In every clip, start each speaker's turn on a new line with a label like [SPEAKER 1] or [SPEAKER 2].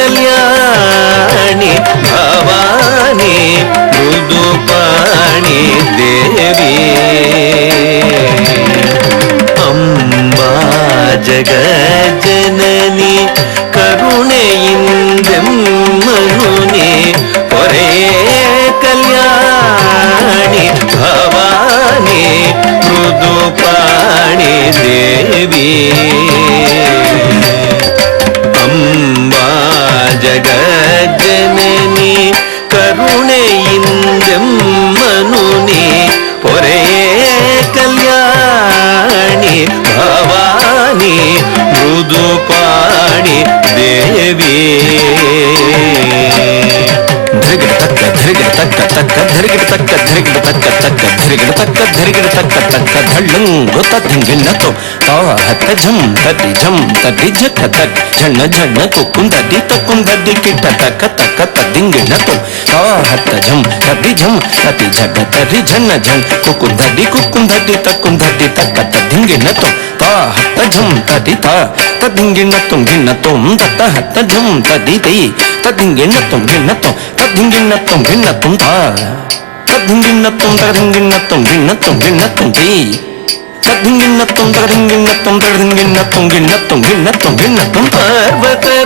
[SPEAKER 1] కళ్యాణి భవాని మృదుపాణి దేవి. అంబా జగ ಧರಿಗಿಡ ತಕ್ಕ ಧರಿಗಿಡ ತಕ್ಕ ತಕ್ಕ ಧರಿಗಿಡ ತಕ್ಕ ಧರಿಗಿಡ ತಕ್ಕ ತಕ್ಕ ಧಳ್ಳಂಗು ತದ್ದಿಂಗಿಣ್ಣತು ತಾವ ಹತ್ತ ಝಂ ತದ್ದಿ ಝಂ ತದ್ದಿ ಝಕ್ಕ ತಗ್ ಝಣ್ಣ ಝಣ್ಣ ತುಕ್ಕುಂ ತದ್ದಿ ತಕ್ಕುಂ ತದ್ದಿ ಕಿಟ್ಟ ತಕ್ಕ ತಕ್ಕ ತದ್ದಿಂಗಿಣ್ಣತು ತಾವ ಹತ್ತ ಝಂ ತದ್ದಿ ಝಂ ತದ್ದಿ ಝಗ್ಗ ತದ್ದಿ ಝಣ್ಣ ಝಣ್ ಕುಕ್ಕುಂ ತದ್ದಿ ಕುಕ್ಕುಂ ತದ್ದಿ ತಕ್ಕುಂ ತದ್ದಿ ತಕ್ಕ ತದ್ದಿಂಗಿಣ್ಣತು ತಾ ಹತ್ತ ಝಂ ತದಿ ತಾ ತದ್ದಿಂಗಿಣ್ಣತ್ತುಂ ಗಿಣ್ಣತ್ತುಂ ತತ್ತ ಹತ್ತ ಝಂ ತದಿ ತೈ ತದ್ದಿಂಗಿಣ್ಣತ್ತುಂ ಗಿಣ್ಣತ್ತುಂ ತದ್ದಿಂಗಿಣ್ಣತ್ತುಂ கதுங்கிண்ணத்தும் விண்ணத்தும் தா கதுங்கிண்ணத்தும் தகதுங்கிண்ணத்தும் விண்ணத்தும் விண்ணத்தும் தீ கதுங்கிண்ணத்தும் தகதுங்கிண்ணத்தும் தகதுங்கிண்ணத்தும் கிண்ணத்தும் கிண்ணத்தும் கிண்ணத்தும் பர்வதராஜகுமாரி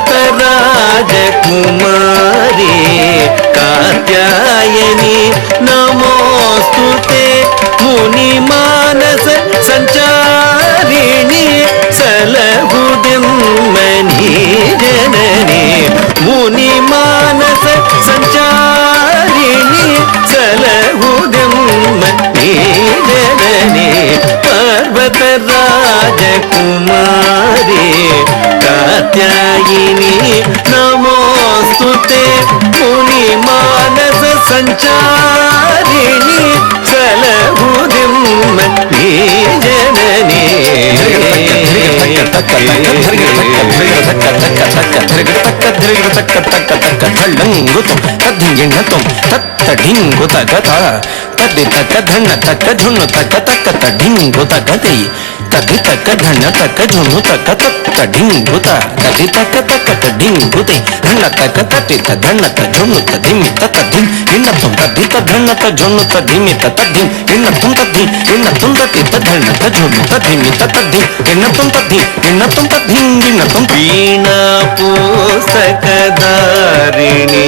[SPEAKER 1] భారత రాజకుమారి కాత్యాయని నమోస్తు ముని మానస సంచారిణి సలహుదిమ్మని జనని ముని మానస సంచారిణి సలహుదిమ్మని జనని పార్వత రాజకుమారి కాత్యాయ
[SPEAKER 2] ತಕ್ಕ రిగ తక్క తక్క తక్క ధళ్ళంగుతం తద్ధింగిణతం తత్తడింగు తగ తది తక్క ధణ తక్క ఝుణు తక్క తక్క తడింగు తగ దెయ్యి తది తక్క ధణ తక్క ఝుణు తక్క తత్త డింగు తది తక్క తక్క తడింగు దెయ్యి ధణ తక్క తటి తణ తఝుణు తదిమి తదిం విన్నతం తది తణ తఝుణు తదిమి తదిం విన్నతం తది విన్నతం తది తణ తఝుణు తదిమి తదిం విన్నతం తది విన్నతం తదిం విన్నతం వీణా పూసక ತತ್ತಿ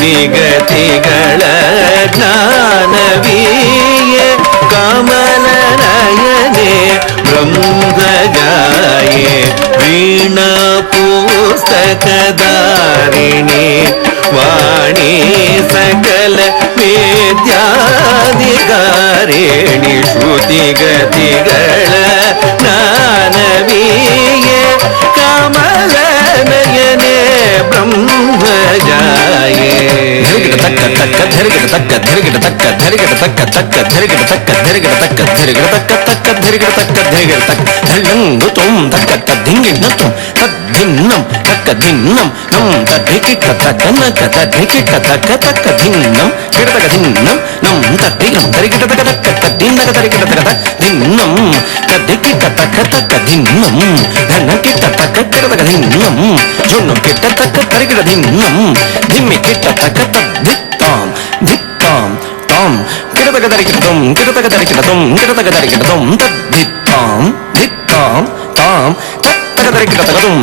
[SPEAKER 1] நிகதிகள ஞானவீய கமலநயனே பிரம்மஜாயே வீணா புஸ்தகதாரிணி வாணி சகல வேத்யாதிகாரிணி ஸ்ருதிகதிகள ஞானவீய தக்க தருகிட தக்க தருகிட தக்க தருகிட தக்க தக்க
[SPEAKER 2] தருகிட தக்க தருகிட தக்க தருகிட தக்க தக்க தருகிட தக்க தருகிட தக்க. தள்ளங்கு தொம் தக்க திங்கிடும் ధిన్నం నం తడ్రికి కథ కన్న కథ ధరికి కథ కథక ధిన్నం కిడతక ధిన్నం నం తడ్రికం తరికిట కథ కథ ధిన్నక తరికిట కథ ధిన్నం తడ్రికి కథ కథక ధిన్నం ధనకి కథ కిడతక ధిన్నం జున్ను కిట్ట తక్క తరికిట ధిన్నం ధిమ్మి కిట్ట తక్క తద్దిత్తాం తాం కిడతక తరికిటతం కిడతక తరికిటతం కిడతక తరికిటతం తద్దిత్తాం ధిత్తాం తాం తత్ తగదరికి తగదం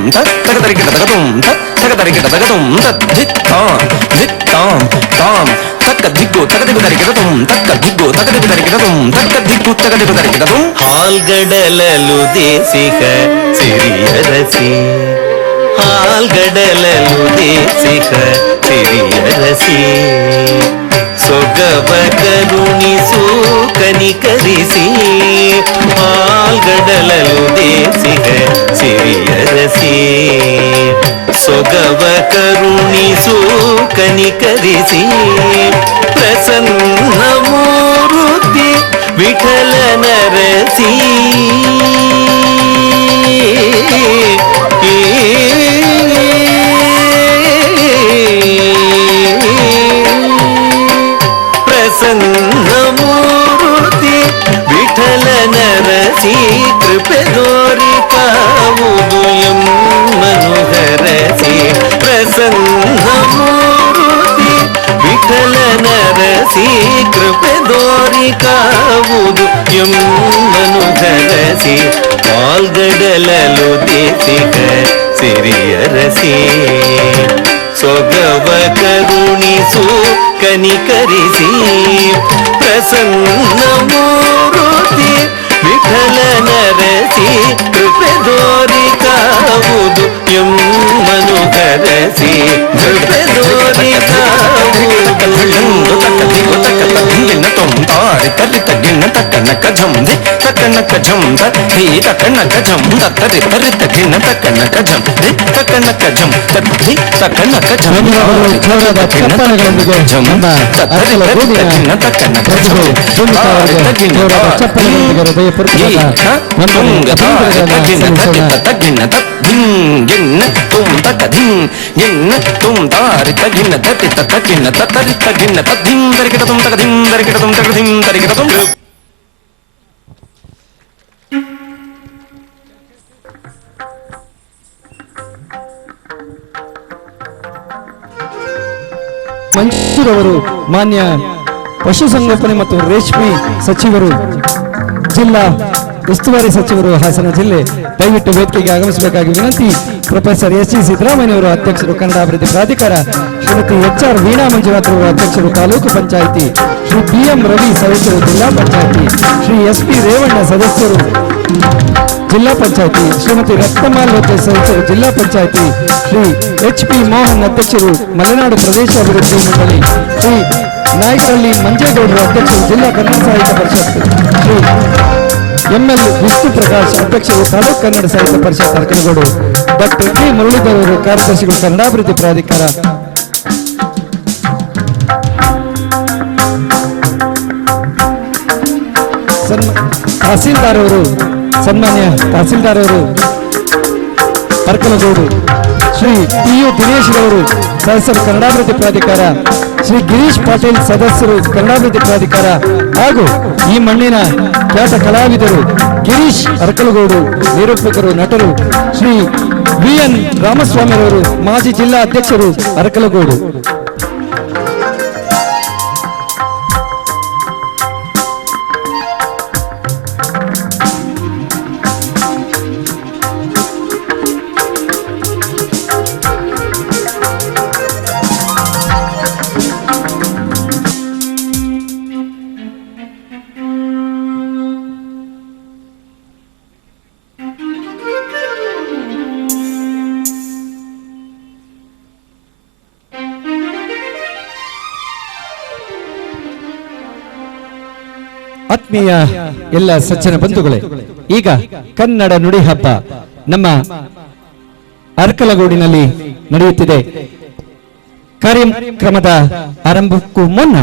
[SPEAKER 2] తగదరికి తగదం తగదరికి తగదం ధిత్తాం ధిత్తాం తాం తక్క దిగ్గు తగదిగు దరికిదం తక్క దిగ్గు తగదిగు దరికిదం తక్క దిగ్గు తగదిగు దరికిదం హాల్గడలలు దేశిక సిరియరసి. హాల్గడలలు దేశిక సిరియరసి. ತಗದಿಗು ತರಿಗಿಡದುಂ
[SPEAKER 1] ಹಾಲ್ಗಡಲಲು ದೇಸಿಕ ಸಿರಿಯರಸಿ ಹಾಲ್ಗಡಲಲು ದೇಸಿಕ ಸಿರಿಯರಸಿ ಸೊಗವ ಕರುಣಿಸು ಕನಿಕರಿಸಿ ಹಾಲ್ಗಡಲಲು ದೇಸಿಕ ಸಿರಿಯರಸಿ ಸೊಗವ ಕರುಣಿಸು ಕನಿಕರಿಸಿ ಪ್ರಸನ್ನ ಮೂರುತಿ ವಿಠಲ ನರಸಿ ಕನಿಕರಿಸಿ ಪ್ರಸನ್ನ ಮೂರುತಿ ವಿಠಲ ನರಸಿ ಕೃಪೆ ದೋರಿ ಕಾವುದು ಎಮ್ಮನು ಕರಸಿ ಕೃಪೆ తక్కనక జంధి తక్కనక జంధ హి తక్కనక జం దత్తరి తరి తగిన తక్కనక జం ది తక్కనక జం తత్తి తక్కనక జం తగిన తక్కనక జం దత్తరి తరి తగిన తక్కనక
[SPEAKER 3] జం తగిన తగిన తగిన తగిన తుం తకధిం గిన్న తుం దారి తగిన తతి తగిన తరి తగిన తదిం దరికిట తుం తకధిం దరికిట తుం తకధిం దరికిట తుం ಮಂಜೂರವರು ಮಾನ್ಯ ಪಶುಸಂಗೋಪನೆ ಮತ್ತು ರೇಷ್ಮೆ ಸಚಿವರು, ಜಿಲ್ಲಾ ಉಸ್ತುವಾರಿ ಸಚಿವರು, ಹಾಸನ ಜಿಲ್ಲೆ. ದಯವಿಟ್ಟು ವೇದಿಕೆಗೆ ಆಗಮಿಸಬೇಕಾಗಿ ವಿನಂತಿ. ಪ್ರೊಫೆಸರ್ ಎಸ್ ಜಿ ಸಿದ್ದರಾಮಯ್ಯವರು ಅಧ್ಯಕ್ಷರು ಕನ್ನಡ ಅಭಿವೃದ್ಧಿ ಪ್ರಾಧಿಕಾರ. ಶ್ರೀಮತಿ ಎಚ್ ಆರ್ ವೀಣಾ ಮಂಜುನಾಥ್ ಅವರು, ಅಧ್ಯಕ್ಷರು ತಾಲೂಕು ಪಂಚಾಯಿತಿ. ಶ್ರೀ ಬಿ ಎಂ ರವಿ ಸದಸ್ಯರು ಜಿಲ್ಲಾ ಪಂಚಾಯಿತಿ. ಶ್ರೀ ಎಸ್ ಪಿ ರೇವಣ್ಣ ಸದಸ್ಯರು. ಜಿಲ್ಲಾ ಪಂಚಾಯತಿ ಶ್ರೀಮತಿ ರತ್ನಮಾಲೋತೆ ಸದಸ್ಯರು ಜಿಲ್ಲಾ ಪಂಚಾಯತಿ ಶ್ರೀ ಎಚ್ ಪಿ ಮೋಹನ್ ಅಧ್ಯಕ್ಷರು, ಮಲೆನಾಡು ಪ್ರದೇಶ ಅಭಿವೃದ್ಧಿ ಮಂಡಳಿ, ಶ್ರೀ ನಾಯಕರಲ್ಲಿ ಮಂಜೇಗೌಡರು ಅಧ್ಯಕ್ಷರು, ಜಿಲ್ಲಾ ಕನ್ನಡ ಸಾಹಿತ್ಯ ಪರಿಷತ್, ಶ್ರೀ ಎಂಎಲ್ ವಿಷ್ಣು ಪ್ರಕಾಶ್ ಅಧ್ಯಕ್ಷರು ತಾಲೂಕು ಕನ್ನಡ ಸಾಹಿತ್ಯ ಪರಿಷತ್ ಅರ್ಕನಗೋಡು, ಡಾಕ್ಟರ್ ಕೆ ಮುರಳೀಧರ್ ಅವರು ಕಾರ್ಯದರ್ಶಿಗಳು, ಕನ್ನಡಾಭಿವೃದ್ಧಿ ಪ್ರಾಧಿಕಾರ. ತಹಸೀಲ್ದಾರ್ ಅವರು ಸನ್ಮಾನ್ಯ ತಹಸೀಲ್ದಾರ್ ಅವರು ಪರ್ಕಲಗೌಡು ಶ್ರೀ ಪಿ ಯು ದಿನೇಶ್ ಅವರು ಸದಸ್ಯರು ಕನ್ನಡಾಭಿವೃದ್ಧಿ ಪ್ರಾಧಿಕಾರ, ಶ್ರೀ ಗಿರೀಶ್ ಪಾಟೀಲ್ ಸದಸ್ಯರು, ಕನ್ನಡಾಭಿವೃದ್ಧಿ ಪ್ರಾಧಿಕಾರ ಹಾಗೂ ಈ ಮಣ್ಣಿನ ಖ್ಯಾತ ಕಲಾವಿದರು ಗಿರೀಶ್ ಅರ್ಕಲಗೌಡು, ನಿರೂಪಕರು, ನಟರು ಶ್ರೀ ವಿ ಎನ್ ರಾಮಸ್ವಾಮಿರವರು, ಮಾಜಿ ಜಿಲ್ಲಾ ಅಧ್ಯಕ್ಷರು ಅರಕಲಗೌಡು. ಆತ್ಮೀಯ ಎಲ್ಲ ಸಜ್ಜನ ಬಂಧುಗಳೇ, ಈಗ ಕನ್ನಡ ನುಡಿ ಹಬ್ಬ ನಮ್ಮ ಅರ್ಕಲಗೋಡಿನಲ್ಲಿ ನಡೆಯುತ್ತಿದೆ. ಕಾರ್ಯಕ್ರಮದ ಆರಂಭಕ್ಕೂ ಮುನ್ನ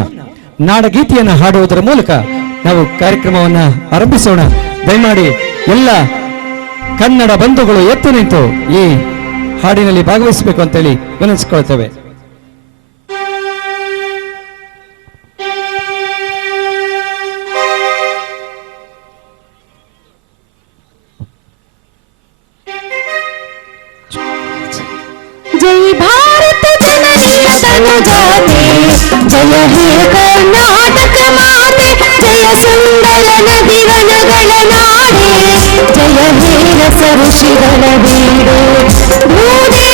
[SPEAKER 3] ನಾಡಗೀತೆಯನ್ನು ಹಾಡುವುದರ ಮೂಲಕ ನಾವು ಕಾರ್ಯಕ್ರಮವನ್ನು ಆರಂಭಿಸೋಣ. ದಯಮಾಡಿ ಎಲ್ಲ ಕನ್ನಡ ಬಂಧುಗಳು ಎತ್ತು ನಿಂತು ಈ ಹಾಡಿನಲ್ಲಿ ಭಾಗವಹಿಸಬೇಕು ಅಂತೇಳಿ ವಿನಂತಿಸಿಕೊಳ್ತೇವೆ
[SPEAKER 4] ಜಯ ಕರ್ನಾಟಕ ಮಾತೆ ಜಯ ಸುಂದರನ ದಿವನಗಳ ನಾಡೆ ಜಯ ವೀರ ಸಋಷಿಗಳ ಬೀಡು
[SPEAKER 3] ಭೂದೇ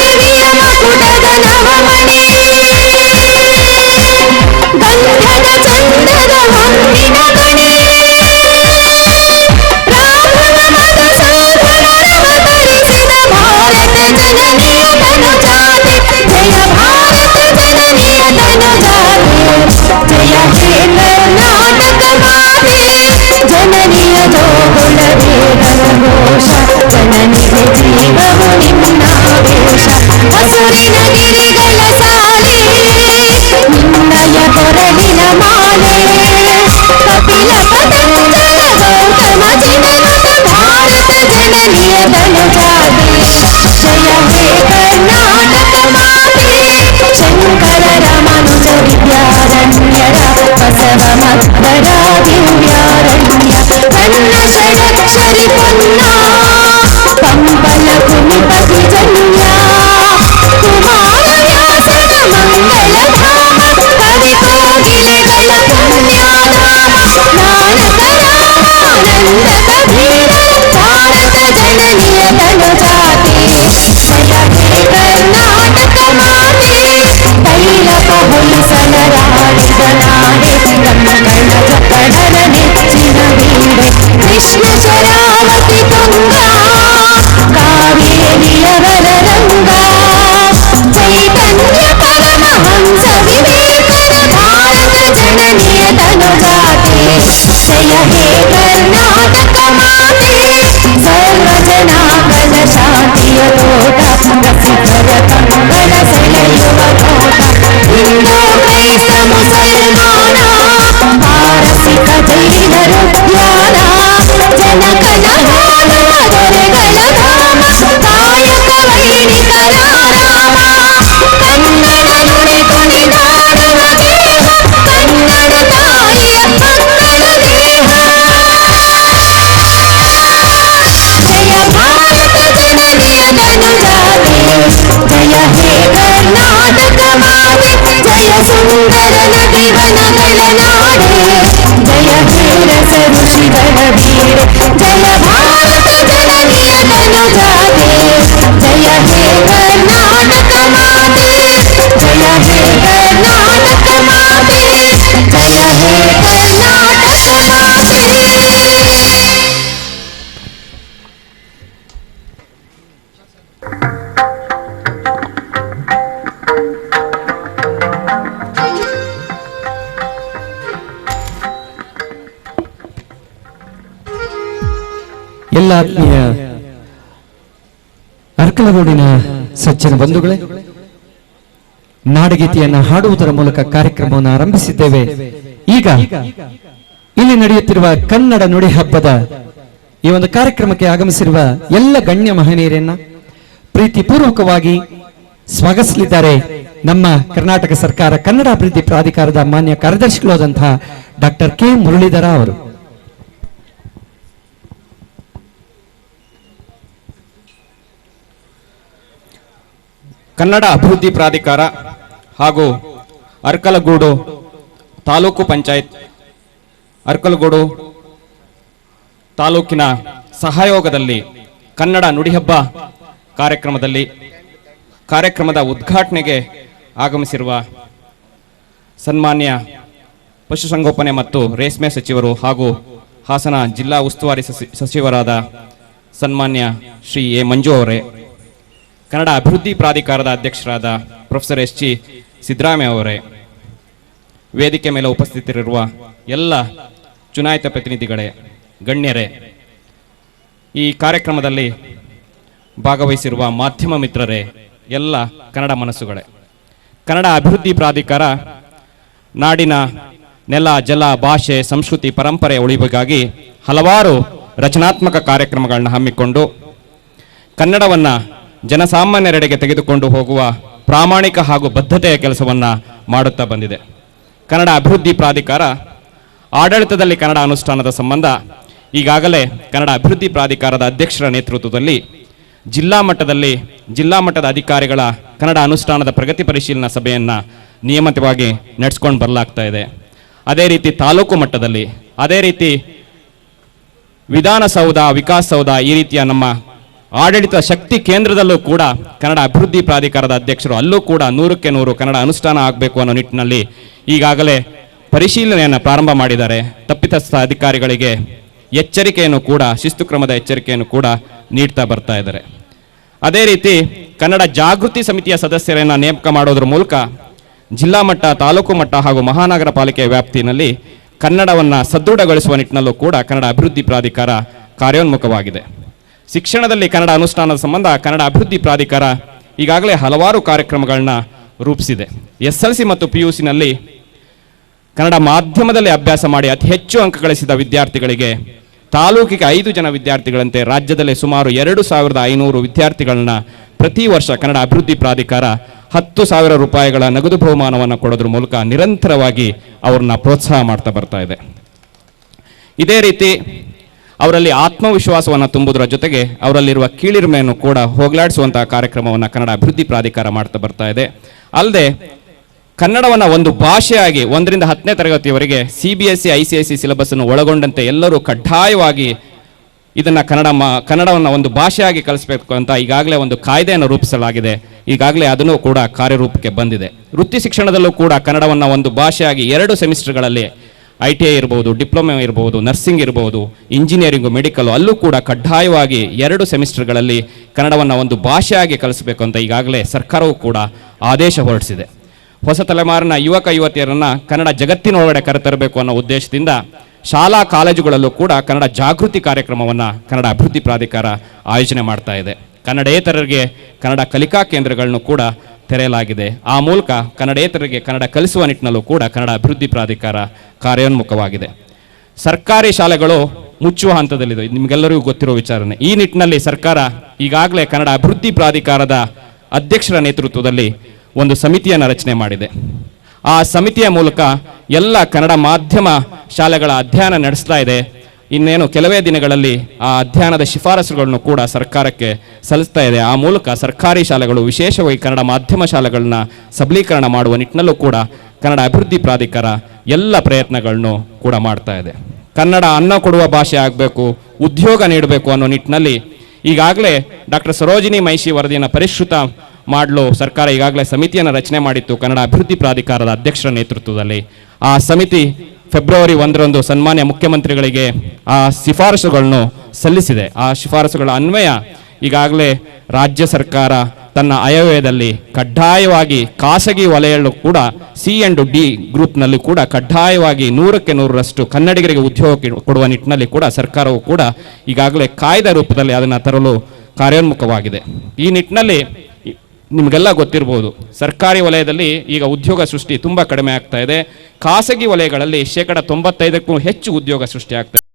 [SPEAKER 3] ಮಾಧವ ಮಾಧವ ರಾಧಿವ್ಯಾರಣ್ಯ ಬಂಧುಗಳೇ, ನಾಡಗೀತೆಯನ್ನು ಹಾಡುವುದರ ಮೂಲಕ ಕಾರ್ಯಕ್ರಮವನ್ನು ಆರಂಭಿಸಿದ್ದೇವೆ. ಈಗ ಇಲ್ಲಿ ನಡೆಯುತ್ತಿರುವ ಕನ್ನಡ ನುಡಿ ಹಬ್ಬದ ಈ ಒಂದು ಕಾರ್ಯಕ್ರಮಕ್ಕೆ ಆಗಮಿಸಿರುವ ಎಲ್ಲ ಗಣ್ಯ ಮಹನೀಯರನ್ನ ಪ್ರೀತಿಪೂರ್ವಕವಾಗಿ ಸ್ವಾಗತಿಸಲಿದ್ದಾರೆ ನಮ್ಮ ಕರ್ನಾಟಕ ಸರ್ಕಾರ ಕನ್ನಡ ಅಭಿವೃದ್ಧಿ ಪ್ರಾಧಿಕಾರದ ಮಾನ್ಯ ಕಾರ್ಯದರ್ಶಿಗಳಾದಂತಹ ಡಾಕ್ಟರ್ ಕೆ ಮುರಳೀಧರ ಅವರು.
[SPEAKER 5] ಕನ್ನಡ ಅಭಿವೃದ್ಧಿ ಪ್ರಾಧಿಕಾರ ಹಾಗೂ ಅರ್ಕಲಗೂಡು ತಾಲೂಕು ಪಂಚಾಯತ್, ಅರ್ಕಲಗೂಡು ತಾಲೂಕಿನ ಸಹಯೋಗದಲ್ಲಿ ಕನ್ನಡ ನುಡಿಹಬ್ಬ ಕಾರ್ಯಕ್ರಮದಲ್ಲಿ, ಕಾರ್ಯಕ್ರಮದ ಉದ್ಘಾಟನೆಗೆ ಆಗಮಿಸಿರುವ ಸನ್ಮಾನ್ಯ ಪಶುಸಂಗೋಪನೆ ಮತ್ತು ರೇಷ್ಮೆ ಸಚಿವರು ಹಾಗೂ ಹಾಸನ ಜಿಲ್ಲಾ ಉಸ್ತುವಾರಿ ಸಚಿ- ಸಚಿವರಾದ ಸನ್ಮಾನ್ಯ ಶ್ರೀ ಎ ಮಂಜು ಅವರೇ. ಕನ್ನಡ ಅಭಿವೃದ್ಧಿ ಪ್ರಾಧಿಕಾರದ ಅಧ್ಯಕ್ಷರಾದ ಪ್ರೊಫೆಸರ್ ಎಸ್ ಜಿ ಸಿದ್ದರಾಮಯ್ಯ ಅವರೇ, ವೇದಿಕೆ ಮೇಲೆ ಉಪಸ್ಥಿತರಿರುವ ಎಲ್ಲ ಚುನಾಯಿತ ಪ್ರತಿನಿಧಿಗಳೇ, ಗಣ್ಯರೇ, ಈ ಕಾರ್ಯಕ್ರಮದಲ್ಲಿ ಭಾಗವಹಿಸಿರುವ ಮಾಧ್ಯಮ ಮಿತ್ರರೇ, ಎಲ್ಲ ಕನ್ನಡ ಮನಸ್ಸುಗಳೇ. ಕನ್ನಡ ಅಭಿವೃದ್ಧಿ ಪ್ರಾಧಿಕಾರ ನಾಡಿನ ನೆಲ, ಜಲ, ಭಾಷೆ, ಸಂಸ್ಕೃತಿ, ಪರಂಪರೆ ಉಳಿವಿಗಾಗಿ ಹಲವಾರು ರಚನಾತ್ಮಕ ಕಾರ್ಯಕ್ರಮಗಳನ್ನು ಹಮ್ಮಿಕೊಂಡು ಕನ್ನಡವನ್ನ ಜನಸಾಮಾನ್ಯರೆಡೆಗೆ ತೆಗೆದುಕೊಂಡು ಹೋಗುವ ಪ್ರಾಮಾಣಿಕ ಹಾಗೂ ಬದ್ಧತೆಯ ಕೆಲಸವನ್ನು ಮಾಡುತ್ತಾ ಬಂದಿದೆ. ಕನ್ನಡ ಅಭಿವೃದ್ಧಿ ಪ್ರಾಧಿಕಾರ, ಆಡಳಿತದಲ್ಲಿ ಕನ್ನಡ ಅನುಷ್ಠಾನದ ಸಂಬಂಧ ಈಗಾಗಲೇ ಕನ್ನಡ ಅಭಿವೃದ್ಧಿ ಪ್ರಾಧಿಕಾರದ ಅಧ್ಯಕ್ಷರ ನೇತೃತ್ವದಲ್ಲಿ ಜಿಲ್ಲಾ ಮಟ್ಟದಲ್ಲಿ ಜಿಲ್ಲಾ ಮಟ್ಟದ ಅಧಿಕಾರಿಗಳ ಕನ್ನಡ ಅನುಷ್ಠಾನದ ಪ್ರಗತಿ ಪರಿಶೀಲನಾ ಸಭೆಯನ್ನು ನಿಯಮಿತವಾಗಿ ನಡೆಸ್ಕೊಂಡು ಬರಲಾಗ್ತಾ ಇದೆ. ಅದೇ ರೀತಿ ತಾಲೂಕು ಮಟ್ಟದಲ್ಲಿ, ಅದೇ ರೀತಿ ವಿಧಾನಸೌಧ, ವಿಕಾಸಸೌಧ ಈ ರೀತಿಯ ನಮ್ಮ ಆಡಳಿತ ಶಕ್ತಿ ಕೇಂದ್ರದಲ್ಲೂ ಕೂಡ ಕನ್ನಡ ಅಭಿವೃದ್ಧಿ ಪ್ರಾಧಿಕಾರದ ಅಧ್ಯಕ್ಷರು ಅಲ್ಲೂ ಕೂಡ ನೂರಕ್ಕೆ ನೂರು ಕನ್ನಡ ಅನುಷ್ಠಾನ ಆಗಬೇಕು ಅನ್ನೋ ನಿಟ್ಟಿನಲ್ಲಿ ಈಗಾಗಲೇ ಪರಿಶೀಲನೆಯನ್ನು ಪ್ರಾರಂಭ ಮಾಡಿದ್ದಾರೆ. ತಪ್ಪಿತಸ್ಥ ಅಧಿಕಾರಿಗಳಿಗೆ ಎಚ್ಚರಿಕೆಯನ್ನು ಕೂಡ, ಶಿಸ್ತು ಕ್ರಮದ ಎಚ್ಚರಿಕೆಯನ್ನು ಕೂಡ ನೀಡ್ತಾ ಬರ್ತಾ ಇದ್ದಾರೆ. ಅದೇ ರೀತಿ ಕನ್ನಡ ಜಾಗೃತಿ ಸಮಿತಿಯ ಸದಸ್ಯರನ್ನು ನೇಮಕ ಮಾಡೋದ್ರ ಮೂಲಕ ಜಿಲ್ಲಾ ಮಟ್ಟ, ತಾಲೂಕು ಮಟ್ಟ ಹಾಗೂ ಮಹಾನಗರ ಪಾಲಿಕೆ ವ್ಯಾಪ್ತಿಯಲ್ಲಿ ಕನ್ನಡವನ್ನು ಸದೃಢಗೊಳಿಸುವ ನಿಟ್ಟಿನಲ್ಲೂ ಕೂಡ ಕನ್ನಡ ಅಭಿವೃದ್ಧಿ ಪ್ರಾಧಿಕಾರ ಕಾರ್ಯೋನ್ಮುಖವಾಗಿದೆ. ಶಿಕ್ಷಣದಲ್ಲಿ ಕನ್ನಡ ಅನುಷ್ಠಾನದ ಸಂಬಂಧ ಕನ್ನಡ ಅಭಿವೃದ್ಧಿ ಪ್ರಾಧಿಕಾರ ಈಗಾಗಲೇ ಹಲವಾರು ಕಾರ್ಯಕ್ರಮಗಳನ್ನ ರೂಪಿಸಿದೆ. ಎಸ್ ಎಲ್ ಸಿ ಮತ್ತು ಪಿ ಯು ಸಿನಲ್ಲಿ ಕನ್ನಡ ಮಾಧ್ಯಮದಲ್ಲಿ ಅಭ್ಯಾಸ ಮಾಡಿ ಅತಿ ಹೆಚ್ಚು ಅಂಕ ಗಳಿಸಿದ ವಿದ್ಯಾರ್ಥಿಗಳಿಗೆ ತಾಲೂಕಿಗೆ ಐದು ಜನ ವಿದ್ಯಾರ್ಥಿಗಳಂತೆ ರಾಜ್ಯದಲ್ಲಿ ಸುಮಾರು ಎರಡು ಸಾವಿರದ ಐನೂರು ವಿದ್ಯಾರ್ಥಿಗಳನ್ನ ಪ್ರತಿ ವರ್ಷ ಕನ್ನಡ ಅಭಿವೃದ್ಧಿ ಪ್ರಾಧಿಕಾರ ಹತ್ತು ಸಾವಿರ ರೂಪಾಯಿಗಳ ನಗದು ಬಹುಮಾನವನ್ನು ಕೊಡೋದ್ರ ಮೂಲಕ ನಿರಂತರವಾಗಿ ಅವ್ರನ್ನ ಪ್ರೋತ್ಸಾಹ ಮಾಡ್ತಾ ಬರ್ತಾ ಇದೆ. ಇದೇ ರೀತಿ ಅವರಲ್ಲಿ ಆತ್ಮವಿಶ್ವಾಸವನ್ನು ತುಂಬುವುದರ ಜೊತೆಗೆ ಅವರಲ್ಲಿರುವ ಕೀಳಿರಿಮೆಯನ್ನು ಕೂಡ ಹೋಗಲಾಡಿಸುವಂತಹ ಕಾರ್ಯಕ್ರಮವನ್ನು ಕನ್ನಡ ಅಭಿವೃದ್ಧಿ ಪ್ರಾಧಿಕಾರ ಮಾಡ್ತಾ ಬರ್ತಾ ಇದೆ. ಅಲ್ಲದೆ ಕನ್ನಡವನ್ನು ಒಂದು ಭಾಷೆಯಾಗಿ ಒಂದರಿಂದ ಹತ್ತನೇ ತರಗತಿಯವರೆಗೆ C B S C I C I C ಒಳಗೊಂಡಂತೆ ಎಲ್ಲರೂ ಕಡ್ಡಾಯವಾಗಿ ಇದನ್ನು ಕನ್ನಡ ಮಾ, ಕನ್ನಡವನ್ನು ಒಂದು ಭಾಷೆಯಾಗಿ ಕಲಿಸಬೇಕು ಅಂತ ಈಗಾಗಲೇ ಒಂದು ಕಾಯ್ದೆಯನ್ನು ರೂಪಿಸಲಾಗಿದೆ. ಈಗಾಗಲೇ ಅದನ್ನು ಕೂಡ ಕಾರ್ಯರೂಪಕ್ಕೆ ಬಂದಿದೆ. ವೃತ್ತಿ ಶಿಕ್ಷಣದಲ್ಲೂ ಕೂಡ ಕನ್ನಡವನ್ನು ಒಂದು ಭಾಷೆಯಾಗಿ ಎರಡು ಸೆಮಿಸ್ಟರ್ಗಳಲ್ಲಿ ಐ ಟಿ ಐ ಇರ್ಬೋದು, ಡಿಪ್ಲೊಮಾ ಇರ್ಬೋದು ನರ್ಸಿಂಗ್ ಇರ್ಬೋದು ಇಂಜಿನಿಯರಿಂಗು ಮೆಡಿಕಲ್ ಅಲ್ಲೂ ಕೂಡ ಕಡ್ಡಾಯವಾಗಿ ಎರಡು ಸೆಮಿಸ್ಟರ್ಗಳಲ್ಲಿ ಕನ್ನಡವನ್ನು ಒಂದು ಭಾಷೆಯಾಗಿ ಕಲಿಸಬೇಕು ಅಂತ ಈಗಾಗಲೇ ಸರ್ಕಾರವು ಕೂಡ ಆದೇಶ ಹೊರಡಿಸಿದೆ. ಹೊಸ ತಲೆಮಾರಿನ ಯುವಕ ಯುವತಿಯರನ್ನು ಕನ್ನಡ ಜಗತ್ತಿನೊಳಗಡೆ ಕರೆತರಬೇಕು ಅನ್ನೋ ಉದ್ದೇಶದಿಂದ ಶಾಲಾ ಕಾಲೇಜುಗಳಲ್ಲೂ ಕೂಡ ಕನ್ನಡ ಜಾಗೃತಿ ಕಾರ್ಯಕ್ರಮವನ್ನು ಕನ್ನಡ ಅಭಿವೃದ್ಧಿ ಪ್ರಾಧಿಕಾರ ಆಯೋಜನೆ ಮಾಡ್ತಾ ಇದೆ. ಕನ್ನಡೇತರರಿಗೆ ಕನ್ನಡ ಕಲಿಕಾ ಕೇಂದ್ರಗಳನ್ನು ಕೂಡ ತೆರೆಯಲಾಗಿದೆ. ಆ ಮೂಲಕ ಕನ್ನಡೇತರರಿಗೆ ಕನ್ನಡ ಕಲಿಸುವ ನಿಟ್ಟಿನಲ್ಲೂ ಕೂಡ ಕನ್ನಡ ಅಭಿವೃದ್ಧಿ ಪ್ರಾಧಿಕಾರ ಕಾರ್ಯೋನ್ಮುಖವಾಗಿದೆ. ಸರ್ಕಾರಿ ಶಾಲೆಗಳು ಮುಚ್ಚುವ ಹಂತದಲ್ಲಿದೆ. ನಿಮಗೆಲ್ಲರಿಗೂ ಗೊತ್ತಿರೋ ವಿಚಾರನೆ ಈ ನಿಟ್ಟಿನಲ್ಲಿ ಸರ್ಕಾರ ಈಗಾಗಲೇ ಕನ್ನಡ ಅಭಿವೃದ್ಧಿ ಪ್ರಾಧಿಕಾರದ ಅಧ್ಯಕ್ಷರ ನೇತೃತ್ವದಲ್ಲಿ ಒಂದು ಸಮಿತಿಯನ್ನು ರಚನೆ ಮಾಡಿದೆ. ಆ ಸಮಿತಿಯ ಮೂಲಕ ಎಲ್ಲ ಕನ್ನಡ ಮಾಧ್ಯಮ ಶಾಲೆಗಳ ಅಧ್ಯಯನ ನಡೆಸ್ತಾ ಇದೆ. ಇನ್ನೇನು ಕೆಲವೇ ದಿನಗಳಲ್ಲಿ ಆ ಅಧ್ಯಯನದ ಶಿಫಾರಸುಗಳನ್ನು ಕೂಡ ಸರ್ಕಾರಕ್ಕೆ ಸಲ್ಲಿಸ್ತಾ ಇದೆ. ಆ ಮೂಲಕ ಸರ್ಕಾರಿ ಶಾಲೆಗಳು ವಿಶೇಷವಾಗಿ ಕನ್ನಡ ಮಾಧ್ಯಮ ಶಾಲೆಗಳನ್ನ ಸಬಲೀಕರಣ ಮಾಡುವ ನಿಟ್ಟಿನಲ್ಲೂ ಕೂಡ ಕನ್ನಡ ಅಭಿವೃದ್ಧಿ ಪ್ರಾಧಿಕಾರ ಎಲ್ಲ ಪ್ರಯತ್ನಗಳನ್ನು ಕೂಡ ಮಾಡ್ತಾ ಇದೆ. ಕನ್ನಡ ಅನ್ನ ಕೊಡುವ ಭಾಷೆ ಆಗಬೇಕು, ಉದ್ಯೋಗ ನೀಡಬೇಕು ಅನ್ನೋ ನಿಟ್ಟಿನಲ್ಲಿ ಈಗಾಗಲೇ ಡಾಕ್ಟರ್ ಸರೋಜಿನಿ ಮಹಿಷಿ ವರದಿಯನ್ನು ಪರಿಷ್ಕೃತ ಮಾಡಲು ಸರ್ಕಾರ ಈಗಾಗಲೇ ಸಮಿತಿಯನ್ನು ರಚನೆ ಮಾಡಿತ್ತು ಕನ್ನಡ ಅಭಿವೃದ್ಧಿ ಪ್ರಾಧಿಕಾರದ ಅಧ್ಯಕ್ಷರ ನೇತೃತ್ವದಲ್ಲಿ. ಆ ಸಮಿತಿ ಫೆಬ್ರವರಿ ಒಂದರಂದು ಸನ್ಮಾನ್ಯ ಮುಖ್ಯಮಂತ್ರಿಗಳಿಗೆ ಆ ಶಿಫಾರಸುಗಳನ್ನು ಸಲ್ಲಿಸಿದೆ. ಆ ಶಿಫಾರಸುಗಳ ಅನ್ವಯ ಈಗಾಗಲೇ ರಾಜ್ಯ ಸರ್ಕಾರ ತನ್ನ ಆಯವ್ಯಯದಲ್ಲಿ ಕಡ್ಡಾಯವಾಗಿ ಖಾಸಗಿ ವಲಯಲ್ಲೂ ಕೂಡ ಸಿ ಎಂಡ್ ಡಿ ಗ್ರೂಪ್ನಲ್ಲಿ ಕೂಡ ಕಡ್ಡಾಯವಾಗಿ ನೂರಕ್ಕೆ ನೂರರಷ್ಟು ಕನ್ನಡಿಗರಿಗೆ ಉದ್ಯೋಗ ಕೊಡುವ ನಿಟ್ಟಿನಲ್ಲಿ ಕೂಡ ಸರ್ಕಾರವು ಕೂಡ ಈಗಾಗಲೇ ಕಾಯ್ದೆ ರೂಪದಲ್ಲಿ ಅದನ್ನು ತರಲು ಕಾರ್ಯೋನ್ಮುಖವಾಗಿದೆ. ಈ ನಿಟ್ಟಿನಲ್ಲಿ ನಿಮಗೆಲ್ಲ ಗೊತ್ತಿರ್ಬೋದು. ಸರ್ಕಾರಿ ವಲಯದಲ್ಲಿ ಈಗ ಉದ್ಯೋಗ ಸೃಷ್ಟಿ ತುಂಬ ಕಡಿಮೆ ಆಗ್ತಾ ಇದೆ. ಖಾಸಗಿ ವಲಯಗಳಲ್ಲಿ ಶೇಕಡ ತೊಂಬತ್ತೈದಕ್ಕೂ ಹೆಚ್ಚು ಉದ್ಯೋಗ ಸೃಷ್ಟಿ ಆಗ್ತಾ ಇದೆ.